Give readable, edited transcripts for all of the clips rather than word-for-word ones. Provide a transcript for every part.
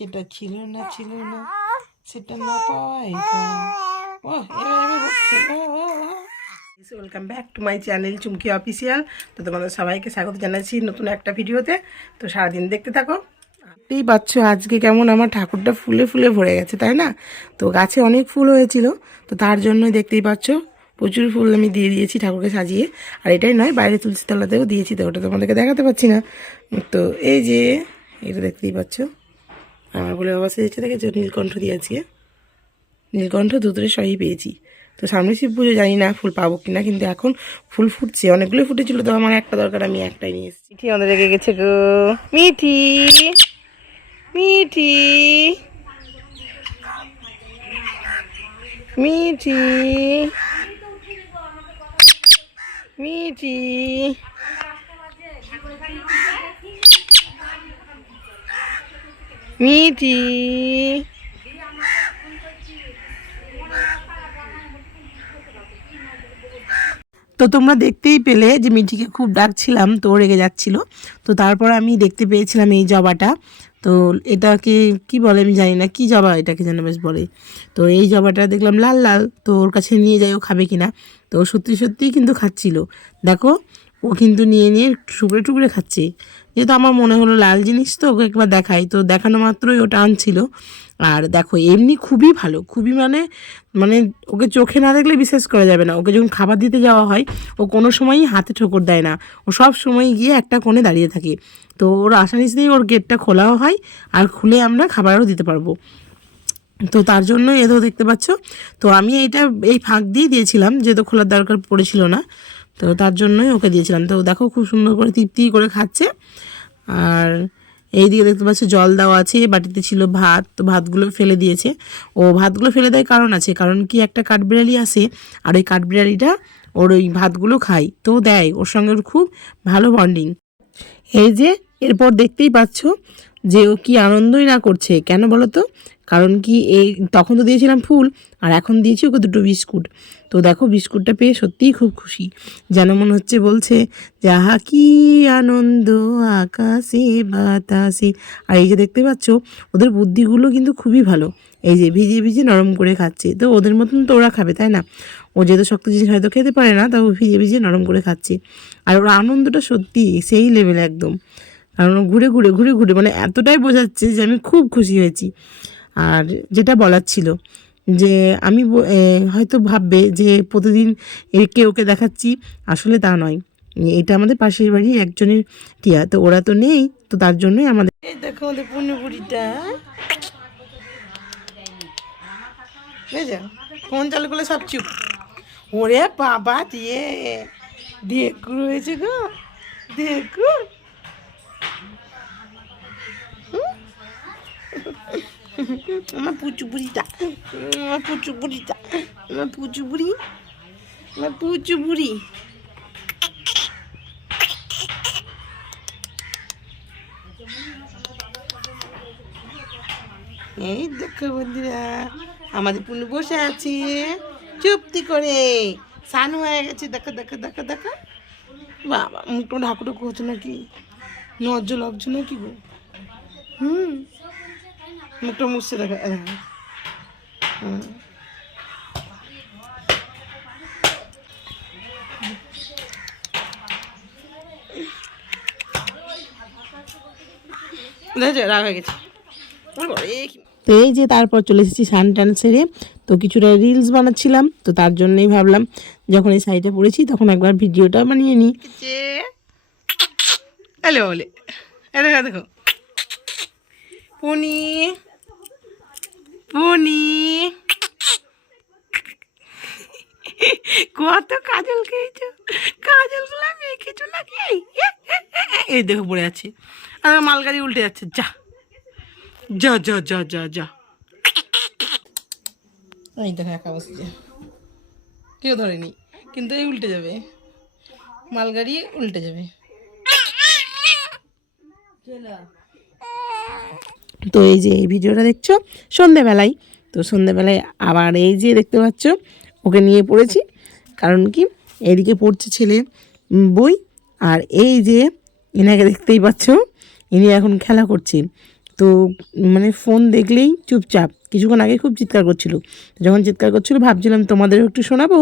যেটা ছিল না সেটা না পাওয়াই ও এভাবে হচ্ছে। Welcome back to my channel Chumki official. তো তোমাদের সবাইকে স্বাগত জানাচ্ছি নতুন একটা ভিডিওতে। তো সারাদিন দেখতে থাকো। দেখতেই পাচ্ছ আজকে কেমন আমার ঠাকুরটা ফুলে ফুলে ভরে গেছে, তাই না? তো গাছে অনেক ফুল হয়েছিল, তো তার জন্যই দেখতেই পাচ্ছ প্রচুর ফুল আমি দিয়ে দিয়েছি ঠাকুরকে সাজিয়ে। আর এটাই নয়, বাইরে তুলসী তলাতেও দিয়েছি, তো ওটা তোমাদেরকে দেখাতে পাচ্ছি না। তো এই যে এটা দেখতেই পাচ্ছ আমার বলে বাবা সেজেছে, দেখেছো? নীলকণ্ঠ দিয়েছি, নীলকণ্ঠ ধুতরে সবই পেয়েছি। তো সামনে শিব পুজো, জানি না ফুল পাবো কিনা, কিন্তু এখন ফুল ফুটছে, অনেকগুলো ফুটেছিল, তো আমার একটা দরকার, আমি একটাই নিয়ে এসেছি। মিঠি আমাদের রেগে গেছে গো, মিঠি মিঠি মিঠি মিঠি মিঠি। তো তোমরা দেখতেই পেলে যে মিঠিকে খুব ডাকছিলাম, তো রেগে যাচ্ছিল। তো তারপর আমি দেখতে পেয়েছিলাম এই জবাটা। তো এটাকে কি বলে আমি জানি না, কি জবা এটাকে যেন বেশ বলে। তো এই জবাটা দেখলাম লাল লাল, তো ওর কাছে নিয়ে যাই ও খাবে কিনা। তো সত্যি সত্যিই কিন্তু খাচ্ছিল, দেখো ও কিন্তু নিয়ে নিয়ে টুকরে টুকরে খাচ্ছে। যেহেতু আমার মনে হলো লাল জিনিস, তো ওকে একবার দেখাই, তো দেখানো মাত্রই ওটা আনছিল। আর দেখো এমনি খুবই ভালো, খুবই মানে মানে ওকে চোখে না দেখলে বিশ্বাস করা যাবে না। ওকে যখন খাবার দিতে যাওয়া হয়, ও কোনো সময়ই হাতে ঠোকর দেয় না, ও সব সময় গিয়ে একটা কোণে দাঁড়িয়ে থাকে। তো ওর আশা নিশ্চয়ই ওর গেটটা খোলাও হয়, আর খুলে আমরা খাবারও দিতে পারবো। তো তার জন্য এতো দেখতে পাচ্ছ। তো আমি এই ফাঁক দিয়ে দিয়েছিলাম, যেহেতু খোলার দরকার পড়েছিল না, তো তার জন্যই ওকে দিয়েছিলাম। তো দেখো খুব সুন্দর করে তৃপ্তি করে খাচ্ছে। আর এইদিকে দেখতে পাচ্ছ জল দেওয়া আছে, বাটিতে ছিল ভাত, তো ভাতগুলো ফেলে দিয়েছে। ও ভাতগুলো ফেলে দেয় কারণ আছে, কারণ কি একটা কাঠবিড়ালি আসে, আর ওই কাঠবিড়ালিটা ওর ওই ভাতগুলো খায়, তো দেয়, ওর সঙ্গে ওর খুব ভালো বন্ডিং। এই যে এরপর দেখতেই পাচ্ছ যে ও কি আনন্দই না করছে, কেন বলো তো? কারণ কি এই তখন তো দিয়েছিলাম ফুল, আর এখন দিয়েছি ওকে দুটো বিস্কুট। তো দেখো বিস্কুটটা পেয়ে সত্যিই খুব খুশি, যেন মনে হচ্ছে বলছে যাহা কি আনন্দ আকাশে বাতাসে। আর এই যে দেখতে পাচ্ছ ওদের বুদ্ধিগুলো কিন্তু খুবই ভালো, এই যে ভিজিয়ে ভিজিয়ে নরম করে খাচ্ছে। তো ওদের মতন তো ওরা খাবে, তাই না? ও যেহেতু শক্ত জিনিস হয়তো খেতে পারে না, তাও ভিজিয়ে ভিজিয়ে নরম করে খাচ্ছে। আর ওর আনন্দটা সত্যি সেই লেভেলে একদম, কারণ ও ঘুরে ঘুরে ঘুরে ঘুরে মানে এতটাই বোঝাচ্ছে যে আমি খুব খুশি হয়েছি। আর যেটা বলার ছিল যে আমি হয়তো ভাববে যে প্রতিদিন একে ওকে দেখাচ্ছি, আসলে তা নয়। এটা আমাদের পাশের বাড়ির একজনের টিয়া, তো ওরা তো নেই, তো তার জন্যই আমাদের। এই দেখো আমাদের পুণ্যপুরিটা, বুঝছো? ফোন চালু করলে সব চুপ। ওরে বাবা দিয়ে দেখু রয়েছে গো, দেখু আমার পুচু বুড়িটা, আমার পুচু বুড়িটা, আমার পুচু বুড়ি, আমার পুচু বুড়ি। এই দেখো বন্ধুরা, আমাদের পুনু বসে আছে চুপটি করে, স্নান হয়ে গেছে, দেখো দেখো দেখো দেখো। বাবা মুখটা ঢাকুটাকু হচ্ছে নাকি, নজ্জ লাগছে নাকি গো? মুখটা মুছছে, দেখা। হ্যাঁ রাগ হয়ে গেছে। তো এই যে তারপর চলে এসেছি স্নান টান সেরে, তো কিছুটা রিলস বানাচ্ছিলাম, তো তার জন্যই ভাবলাম যখন এই শাড়িটা পরেছি তখন একবার ভিডিওটা বানিয়ে নিই। হ্যালো বলে দেখো দেখো পুনি পুনি কত কাজল খেয়েছো, কাজলগুলো মেখেছো নাকি? এই দেখো পড়ে আছে, আর মালগাড়ি উল্টে যাচ্ছে, যা যা যা যা যা যা। এই দেখো একা বসছে, কেউ ধরেনি, কিন্তু এই উল্টে যাবে, মালগাড়ি উল্টে যাবে। তো এই যে এই ভিডিওটা দেখছো সন্ধেবেলায়, তো সন্ধেবেলায় আবার এই যে দেখতে পাচ্ছ ওকে নিয়ে পড়েছি, কারণ কি এদিকে পড়ছে ছেলে বই, আর এই যে এনাকে দেখতেই পাচ্ছ, ইনি এখন খেলা করছেন। তো মানে ফোন দেখলেই চুপচাপ, কিছুক্ষণ আগে খুব চিৎকার করছিল। যখন চিৎকার করছিল ভাবছিলাম তোমাদেরও একটু শোনাবো,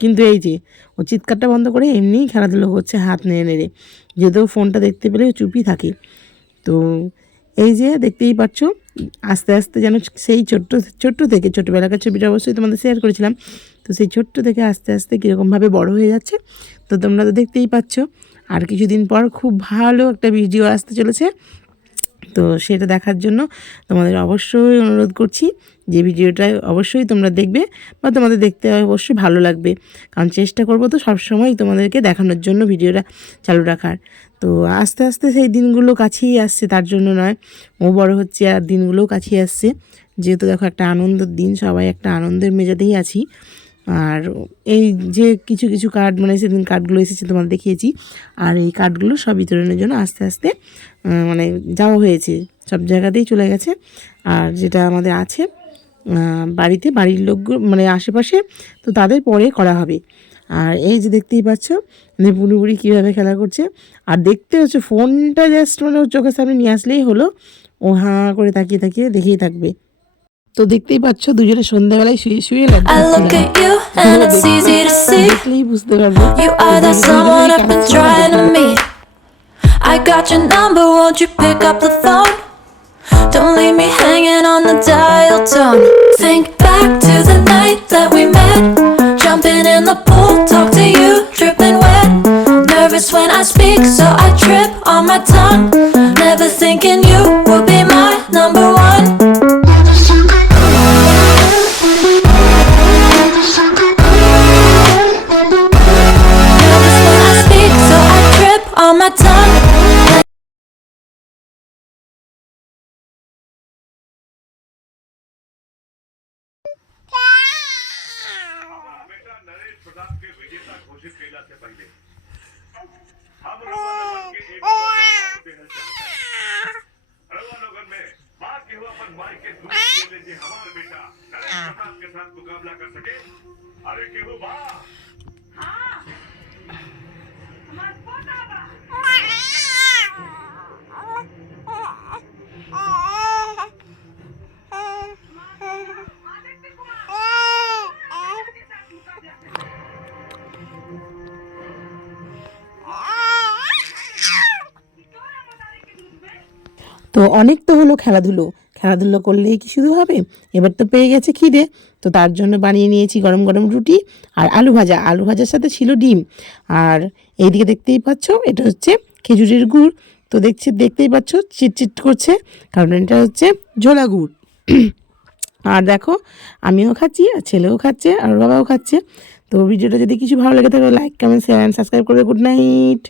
কিন্তু এই যে ও চিৎকারটা বন্ধ করে এমনিই খেলাধুলো করছে হাত নেড়ে নেড়ে, যেহেতু ফোনটা দেখতে পেলে চুপই থাকে। তো এই যে দেখতেই পাচ্ছ আস্তে আস্তে যেন সেই ছোট্ট থেকে, ছোটোবেলাকার ছবিটা অবশ্যই তোমাদের শেয়ার করেছিলাম, তো সেই ছোট্ট থেকে আস্তে আস্তে কীরকমভাবে বড় হয়ে যাচ্ছে। তো তোমরা তো দেখতেই পাচ্ছ, আর কিছুদিন পর খুব ভালো একটা ভিডিও আসতে চলেছে। তো সেটা দেখার জন্য তোমাদের অবশ্যই অনুরোধ করছি যে ভিডিওটা অবশ্যই তোমরা দেখবে, বা তোমাদের দেখতে অবশ্যই ভালো লাগবে, কারণ চেষ্টা করবো তো সবসময় তোমাদেরকে দেখানোর জন্য ভিডিওটা চালু রাখার। তো আস্তে আস্তে সেই দিনগুলো কাছেই আসছে, তার জন্য নয়, ও বড় হচ্ছে আর দিনগুলোও কাছেই আসছে। যেহেতু দেখো একটা আনন্দের দিন, সবাই একটা আনন্দের মেজাজেই আছি। আর এই যে কিছু কিছু কার্ড, মানে সেদিন কার্ডগুলো এসেছে তোমাদের দেখিয়েছি, আর এই কার্ডগুলো সব বিতরণের জন্য আস্তে আস্তে মানে যাওয়া হয়েছে, সব জায়গাতেই চলে গেছে। আর যেটা আমাদের আছে বাড়িতে, বাড়ির লোকগুলো মানে আশেপাশে, তো তাদের পরে করা হবে। আর এই যে দেখতেই পাচ্ছ মানে বুড়ি কীভাবে খেলা করছে, আর দেখতে হচ্ছে ফোনটা জাস্ট মানে ওর চোখের সামনে নিয়ে আসলেই হলো, ও হাঁ করে তাকিয়ে তাকিয়ে দেখেই থাকবে। তো দেখতেই পাচ্ছ দুজনে সন্ধ্যাবেলায় শুয়ে শুয়ে দেখলেই বুঝতে পারবো I got your number, won't you pick up the phone? Don't leave me hanging on the dial tone. Think back to the night that we met, jumping in the pool, talk to you, dripping wet. Nervous when I speak, so I trip on my tongue. Never thinking you would be my number one. Nervous when I speak, so I trip on my tongue. मुकाबला कर सके। अरे केहू बा? हाँ, हमार पोता बा। তো অনেক তো হলো খেলাধুলো, খেলাধুলো করলেই কি শুধু হবে, এবার তো পেয়ে গেছে খিদে। তো তার জন্য বানিয়ে নিয়েছি গরম গরম রুটি আর আলু ভাজা, আলু ভাজার সাথে ছিল ডিম। আর এইদিকে দেখতেই পাচ্ছ এটা হচ্ছে খেজুরের গুড়। তো দেখতেই পাচ্ছ চিটচিট করছে, কারণ এটা হচ্ছে ঝোলা গুড়। আর দেখো আমিও খাচ্ছি, আর ছেলেও খাচ্ছে, আর বাবাও খাচ্ছে। তো ভিডিওটা যদি কিছু ভালো লেগে থাকে like, comment, share and subscribe করে গুড নাইট।